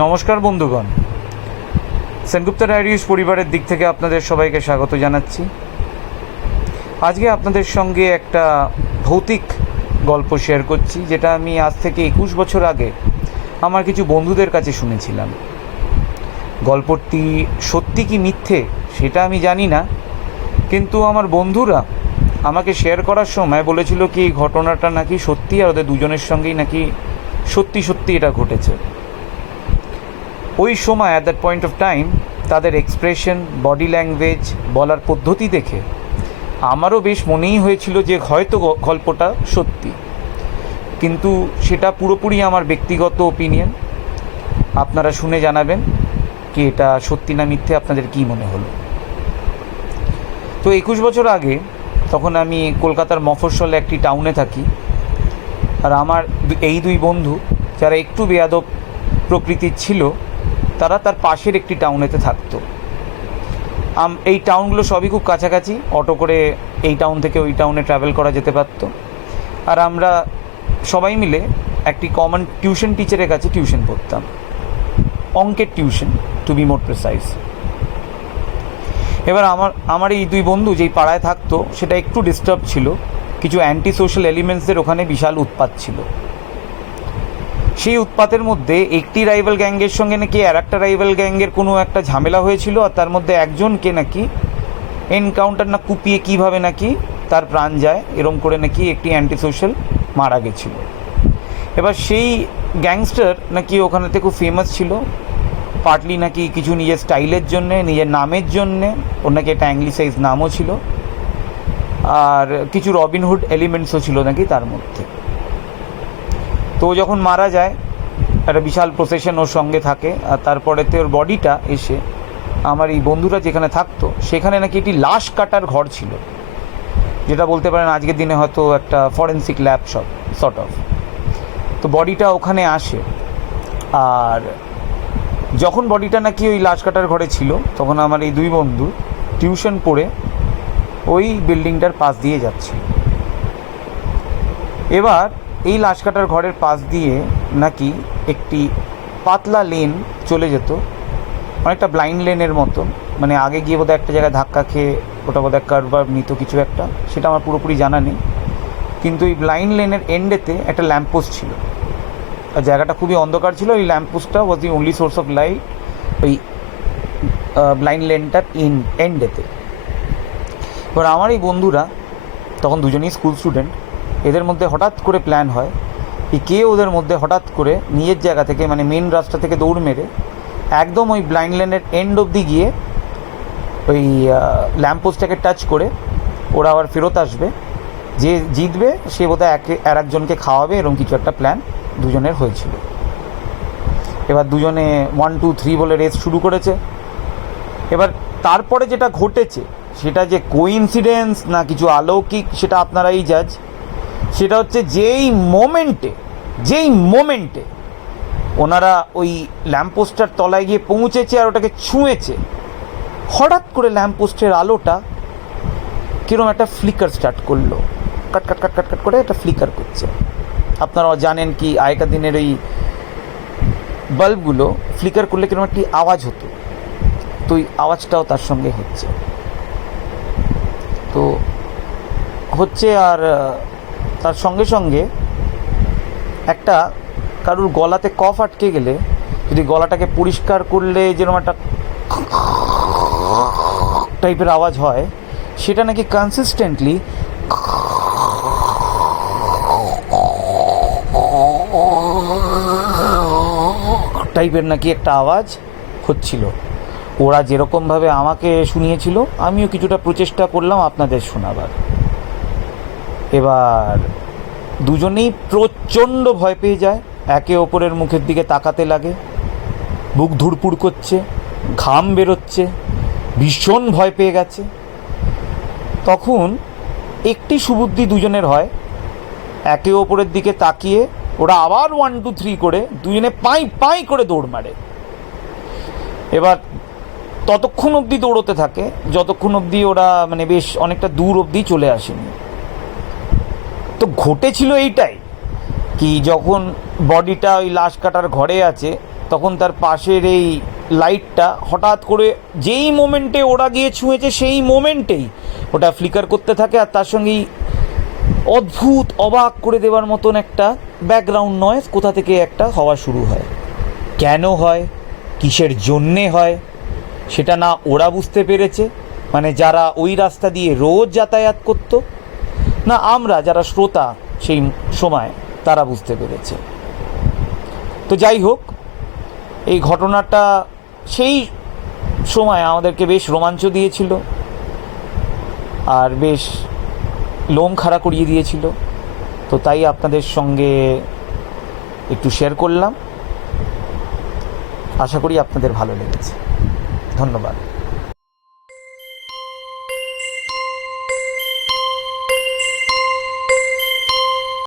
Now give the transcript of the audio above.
নমস্কার বন্ধুগণ, সেনগুপ্তা ডায়েরিজ পরিবারের দিক থেকে আপনাদের সবাইকে স্বাগত জানাচ্ছি। আজকে আপনাদের সঙ্গে একটা ভৌতিক গল্প শেয়ার করছি, যেটা আমি আজ থেকে 21 বছর আগে আমার কিছু বন্ধুদের কাছে শুনেছিলাম। গল্পটি সত্যি কি মিথ্যে সেটা আমি জানি না, কিন্তু আমার বন্ধুরা আমাকে শেয়ার করার সময় বলেছিল কি এই ঘটনাটা নাকি সত্যি, আর ওদের দুজনের সঙ্গেই নাকি সত্যি সত্যি এটা ঘটেছে। ওই সময় at that point of time তাদের এক্সপ্রেশন, বডি ল্যাঙ্গুয়েজ, বলার পদ্ধতি দেখে আমারও বেশ মনেই হয়েছিল যে হয়তো গল্পটা সত্যি, কিন্তু সেটা পুরোপুরি আমার ব্যক্তিগত ওপিনিয়ন। আপনারা শুনে জানাবেন কি এটা সত্যি না মিথ্যে, আপনাদের কী মনে হলো। তো 21 বছর আগে তখন আমি কলকাতার মফস্বলে একটি টাউনে থাকি, আর আমার এই দুই বন্ধু যারা একটু বেয়াদব প্রকৃতির ছিল, তারা তার পাশের একটি টাউনেতে থাকতো। এই টাউনগুলো সবই খুব কাছাকাছি, অটো করে এই টাউন থেকে ওই টাউনে ট্রাভেল করা যেতে পারতো। আর আমরা সবাই মিলে একটি কমন টিউশন টিচারের কাছে টিউশন পড়তাম, অঙ্কের tuition to be more precise. এবার আমার এই দুই বন্ধু যেই পাড়ায় থাকতো সেটা একটু ডিস্টার্ব ছিল, কিছু অ্যান্টি সোশ্যাল এলিমেন্টসদের ওখানে বিশাল উৎপাত ছিল। সেই উৎপাতের মধ্যে একটি রাইভাল গ্যাংয়ের সঙ্গে নাকি আর একটা রাইভাল গ্যাংয়ের কোনো একটা ঝামেলা হয়েছিল, আর তার মধ্যে একজনকে নাকি এনকাউন্টার না কুপিয়ে কীভাবে নাকি তার প্রাণ যায়, এরম করে নাকি একটি অ্যান্টি সোশ্যাল মারা গেছিল। এবার সেই গ্যাংস্টার নাকি ওখানেতে খুব ফেমাস ছিল, পার্টলি নাকি কিছু নিজের স্টাইলের জন্যে, নিজের নামের জন্যে, ওর নাকি একটা অ্যাংলিসাইজ নামও ছিল, আর কিছু রবিনহুড এলিমেন্টসও ছিল নাকি তার মধ্যে। তো ও যখন মারা যায় একটা বিশাল প্রসেশন ওর সঙ্গে থাকে, আর তারপরেতে ওর বডিটা এসে আমার এই বন্ধুরা যেখানে থাকতো সেখানে নাকি একটি লাশ কাটার ঘর ছিল, যেটা বলতে পারেন আজকের দিনে হয়তো একটা ফরেন্সিক ল্যাব সর্ট অফ। তো বডিটা ওখানে আসে, আর যখন বডিটা নাকি ওই লাশ কাটার ঘরে ছিল তখন আমার এই দুই বন্ধু টিউশন পড়ে ওই বিল্ডিংটার পাশ দিয়ে যাচ্ছিল। এবার এই লাশ কাটার ঘরের পাশ দিয়ে নাকি একটি পাতলা লেন চলে যেত, অনেকটা ব্লাইন্ড লেনের মতো, মানে আগে গিয়ে বোধহয় একটা জায়গায় ধাক্কা খেয়ে ওটা বোধহয় কার্ভার নিত কিছু একটা, সেটা আমার পুরোপুরি জানা নেই। কিন্তু এই ব্লাইন্ড লেনের এন্ডেতে একটা ল্যাম্পপোস্ট ছিল, আর জায়গাটা খুবই অন্ধকার ছিল। ওই ল্যাম্পপোস্টটা was the only source of light ওই ব্লাইন্ড লেনটার এন্ডেতে। এবার আমার এই বন্ধুরা তখন দুজনেই স্কুল স্টুডেন্ট, এদের মধ্যে হঠাৎ করে প্ল্যান হয় এই কে ওদের মধ্যে হঠাৎ করে নিজের জায়গা থেকে, মানে মেন রাস্তা থেকে দৌড় মেরে একদম ওই ব্লাইন্ড লেনের এন্ড অবধি গিয়ে ওই ল্যাম্পপোস্টটাকে টাচ করে ওরা আবার ফেরত আসবে, যে জিতবে সে বোধহয় আর একজনকে খাওয়াবে, এরকম কিছু একটা প্ল্যান দুজনের হয়েছিল। এবার দুজনে 1 2 3 বলে রেস শুরু করেছে। এবার তারপরে যেটা ঘটেছে সেটা যে কোইন্সিডেন্স না কিছু অলৌকিক সেটা আপনারাই জাজ। সেটা হচ্ছে যেই মোমেন্টে ওনারা ওই ল্যাম্পপোস্টার তলায় গিয়ে পৌঁছেছে আর ওটাকে ছুঁয়েছে, হঠাৎ করে ল্যাম্পপোস্টের আলোটা কীরকম একটা ফ্লিকার স্টার্ট করলো, কাট কাট কাট কাট কাট করে একটা ফ্লিকার করছে। আপনারা জানেন কি আগেকার দিনের ওই বাল্বগুলো ফ্লিকার করলে কীরকম একটি আওয়াজ হতো, তো ওই আওয়াজটাও তার সঙ্গে হচ্ছে। তো হচ্ছে আর তার সঙ্গে সঙ্গে একটা কারুর গলাতে কফ আটকে গেলে যদি গলাটাকে পরিষ্কার করলে যেরকম একটা টাইপের আওয়াজ হয়, সেটা নাকি কনসিস্টেন্টলি টাইপের নাকি একটা আওয়াজ হচ্ছিল। ওরা যেরকমভাবে আমাকে শুনিয়েছিল আমিও কিছুটা প্রচেষ্টা করলাম আপনাদের শোনাবার। এবার দুজনেই প্রচণ্ড ভয় পেয়ে যায়, একে অপরের মুখের দিকে তাকাতে লাগে, বুক ধুরপুর করছে, ঘাম বেরোচ্ছে, ভীষণ ভয় পেয়ে গেছে। তখন একটি সুবুদ্ধি দুজনের হয়, একে অপরের দিকে তাকিয়ে ওরা আবার 1 2 3 করে দুজনে পাই করে দৌড় মারে। এবার ততক্ষণ অবধি দৌড়তে থাকে যতক্ষণ অবধি ওরা মানে বেশ অনেকটা দূর অবধি চলে আসেনি। তো ঘটেছিল এইটাই কি, যখন বডিটা ওই লাশ কাটার ঘরে আছে তখন তার পাশের এই লাইটটা হঠাৎ করে যেই মোমেন্টে ওরা গিয়ে ছুঁয়েছে সেই মোমেন্টেই ওটা ফ্লিকার করতে থাকে, আর তার সঙ্গেই অদ্ভুত অবাক করে দেওয়ার মতন একটা ব্যাকগ্রাউন্ড নয়েজ কোথা থেকে একটা হওয়া শুরু হয়। কেন হয়, কিসের জন্যে হয়, সেটা না ওরা বুঝতে পেরেছে, মানে যারা ওই রাস্তা দিয়ে রোজ যাতায়াত করতো, না আমরা যারা শ্রোতা সেই সময় তারা বুঝতে পেরেছে। তো যাই হোক, এই ঘটনাটা সেই সময় আমাদেরকে বেশ রোমাঞ্চ দিয়েছিল আর বেশ লোম খাড়া করিয়ে দিয়েছিল। তো তাই আপনাদের সঙ্গে একটু শেয়ার করলাম। আশা করি আপনাদের ভালো লেগেছে। ধন্যবাদ।